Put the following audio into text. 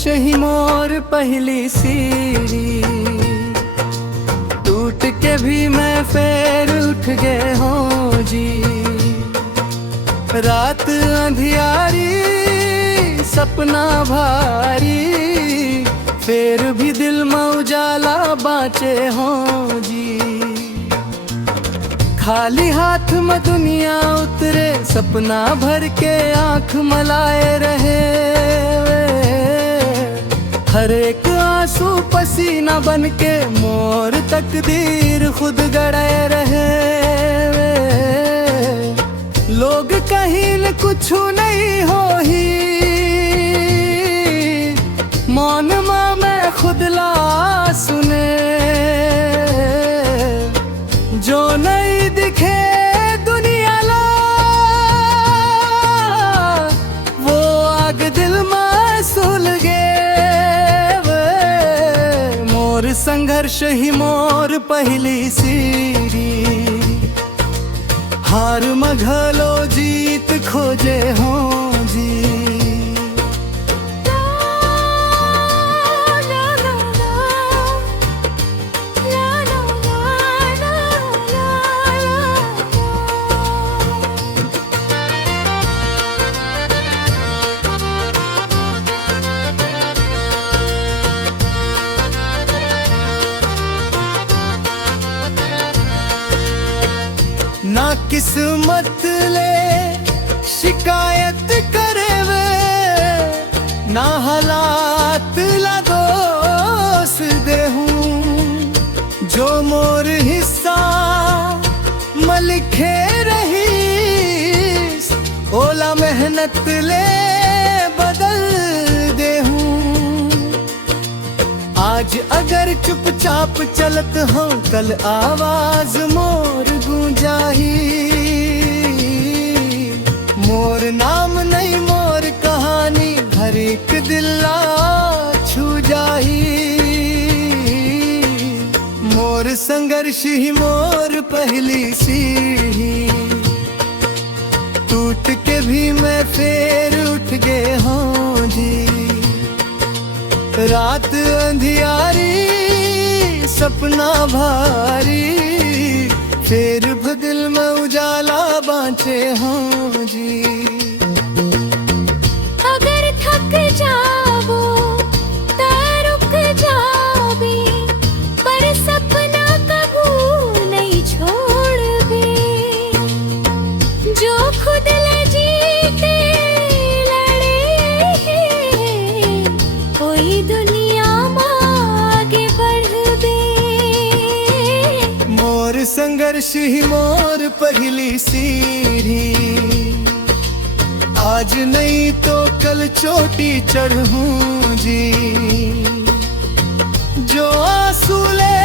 संघर्ष ही मोर पहली सीढ़ी, टूट के भी मैं फिर उठ गए हूँ जी। रात अंधियारी सपना भारी, फिर भी दिल में उजाला बाँचे हों जी। खाली हाथ में दुनिया उतरे, सपना भर के आँख मलाए रहे। हर एक आंसू पसीना बन के मोर तकदीर खुद गड़े रहे। लोग कहीं न कुछ नहीं हो ही, मौन में मैं खुद ला सुने। जो नहीं दिखे दुनिया ला, वो आग दिल में सुलगे। मोर संघर्ष ही मोर पहली सीढ़ी, हार मघलो जीत खोजे हों जी। ना किस्मत ले शिकायत करे वे, ना हालात ला दोष दे हूँ। जो मोर हिस्सा मलिखे रही, ओला मेहनत ले बदल दे हूँ। आज अगर चुपचाप चलत हूँ, कल आवाज मोर गूंजाही। मोर नाम नहीं मोर कहानी, हर एक दिल छू जाही। मोर संघर्ष ही मोर पहली सीढ़ी, टूट के भी मैं फिर उठ गए हूँ जी। रात अंधियारी सपना भारी, फिर भी दिल में उजाला बाँचे हों जी। अगर थक जाओ तो रुक जाओ, पर सपना कबू नहीं छोड़बे। जो खुद ले जीते लड़े, कोई दुनिया में आगे बढ़बे। मोर संघर्ष ही मोर पहली सीढ़ी, आज नहीं तो कल चोटी चढ़ूं जी। जो आंसू ले